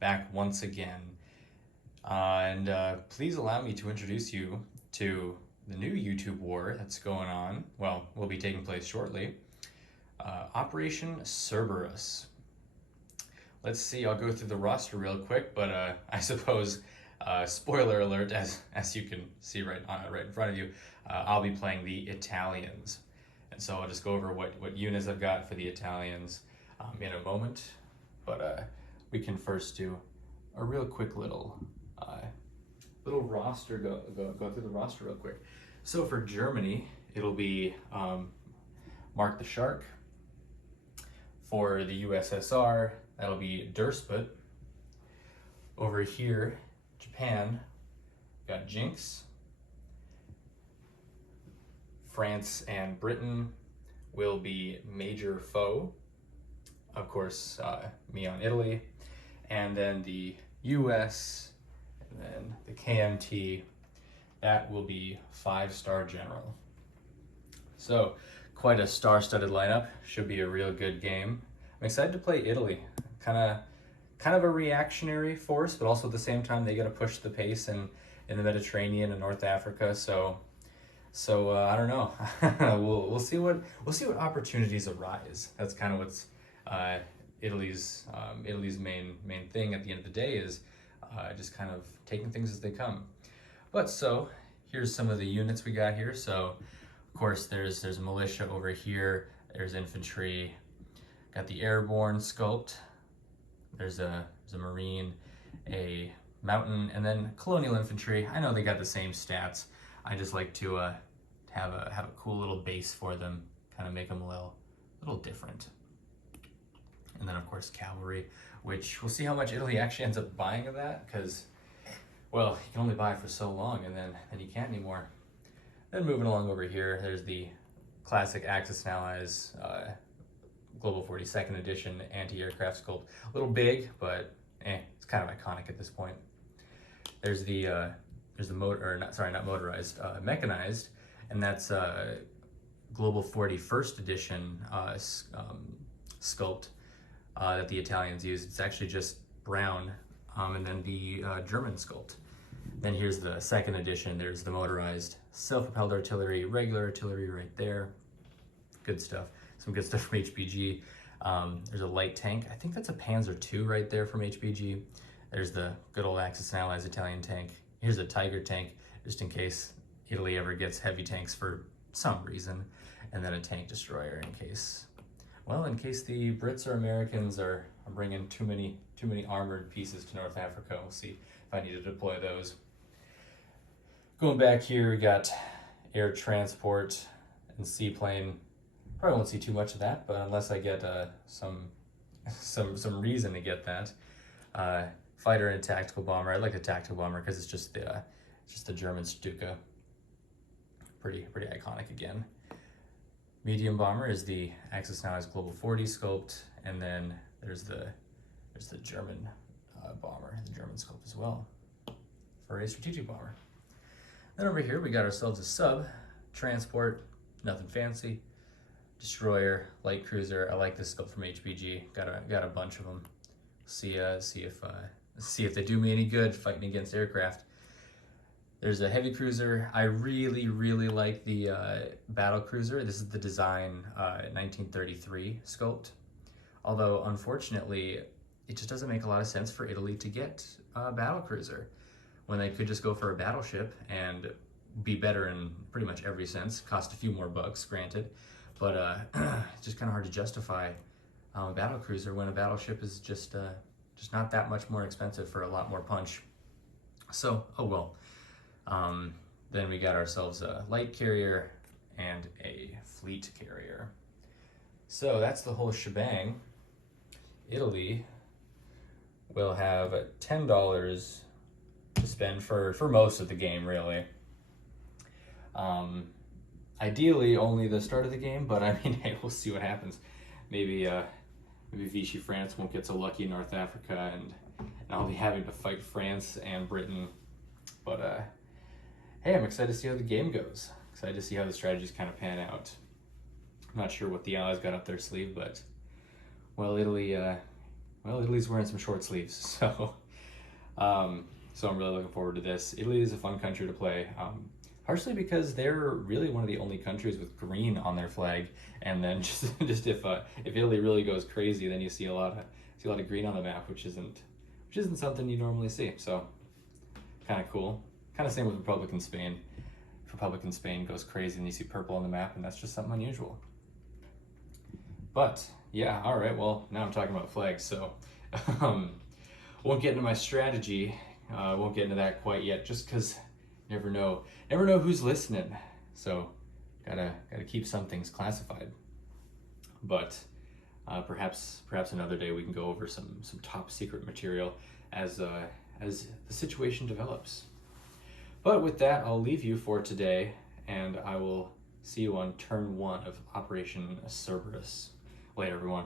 back once again. And please allow me to introduce you to the new YouTube war that's going on. Well, will be taking place shortly. Operation Cerberus. Let's see, I'll go through the roster real quick, but I suppose, spoiler alert, as you can see right in front of you, I'll be playing the Italians. And so I'll just go over what units I've got for the Italians in a moment. But we can first do a real quick little roster, go through the roster real quick. So for Germany, it'll be Mark the Shark. For the USSR, that'll be Dursput. Over here, Japan, got Jinx. France and Britain will be Major Foe. Of course, me on Italy. And then the US, and then the KMT, that will be 5-star General. So, quite a star-studded lineup. Should be a real good game. I'm excited to play Italy. Kind of a reactionary force, but also at the same time they got to push the pace in the Mediterranean and North Africa. So I don't know. we'll see what opportunities arise. That's kind of what's Italy's main thing at the end of the day is just kind of taking things as they come. But so here's some of the units we got here. So of course there's a militia over here. There's infantry. Got the airborne sculpt. There's a marine, a mountain, and then colonial infantry. I know they got the same stats. I just like to have a cool little base for them, kind of make them a little different. And then of course cavalry, which we'll see how much Italy actually ends up buying of that, because, well, you can only buy it for so long, and then you can't anymore. Then moving along over here, there's the classic Axis and Allies Global 42nd Edition anti-aircraft sculpt. A little big, but it's kind of iconic at this point. There's the mechanized, and that's Global 41st Edition sculpt that the Italians use. It's actually just brown, and then the German sculpt. Then here's the 2nd edition. There's the motorized, self-propelled artillery, regular artillery right there. Good stuff. Some good stuff from HPG. There's a light tank. I think that's a Panzer II right there from HPG. There's the good old Axis and Allies Italian tank. Here's a Tiger tank, just in case Italy ever gets heavy tanks for some reason. And then a tank destroyer in case the Brits or Americans are bringing too many armored pieces to North Africa. We'll see if I need to deploy those. Going back here, we got air transport and seaplane. Probably won't see too much of that, but unless I get some reason to get that. Fighter and tactical bomber. I like the tactical bomber because it's just the German Stuka. Pretty iconic again. Medium bomber is the Axis and Allies Global 40 sculpt, and then there's the German bomber, the German sculpt as well, for a strategic bomber. Then over here we got ourselves a sub, transport, nothing fancy. Destroyer, light cruiser. I like this sculpt from HPG. Got a bunch of them. See if they do me any good fighting against aircraft. There's a heavy cruiser. I really like the battle cruiser. This is the design 1933 sculpt. Although unfortunately, it just doesn't make a lot of sense for Italy to get a battle cruiser when they could just go for a battleship and be better in pretty much every sense. Cost a few more bucks, granted. But it's just kind of hard to justify a battle cruiser when a battleship is just not that much more expensive for a lot more punch. So, oh well. Then we got ourselves a light carrier and a fleet carrier. So that's the whole shebang. Italy will have $10 to spend for most of the game, really. Ideally, only the start of the game, but I mean, hey, we'll see what happens. Maybe Vichy France won't get so lucky in North Africa, and I'll be having to fight France and Britain. But hey, I'm excited to see how the game goes. Excited to see how the strategies kind of pan out. I'm not sure what the Allies got up their sleeve, but well, Italy well, Italy's wearing some short sleeves, so so I'm really looking forward to this. Italy is a fun country to play, partially because they're really one of the only countries with green on their flag, and then just if Italy really goes crazy, then you see a lot of green on the map, which isn't something you normally see. So kind of cool. Kind of same with Republican Spain. If Republican Spain goes crazy, and you see purple on the map, and that's just something unusual. But yeah, all right. Well, now I'm talking about flags, so won't get into my strategy. Won't get into that quite yet, just because never know who's listening. So gotta keep some things classified. But perhaps another day we can go over some top secret material as the situation develops. But with that, I'll leave you for today, and I will see you on turn 1 of Operation Cerberus. Later, everyone.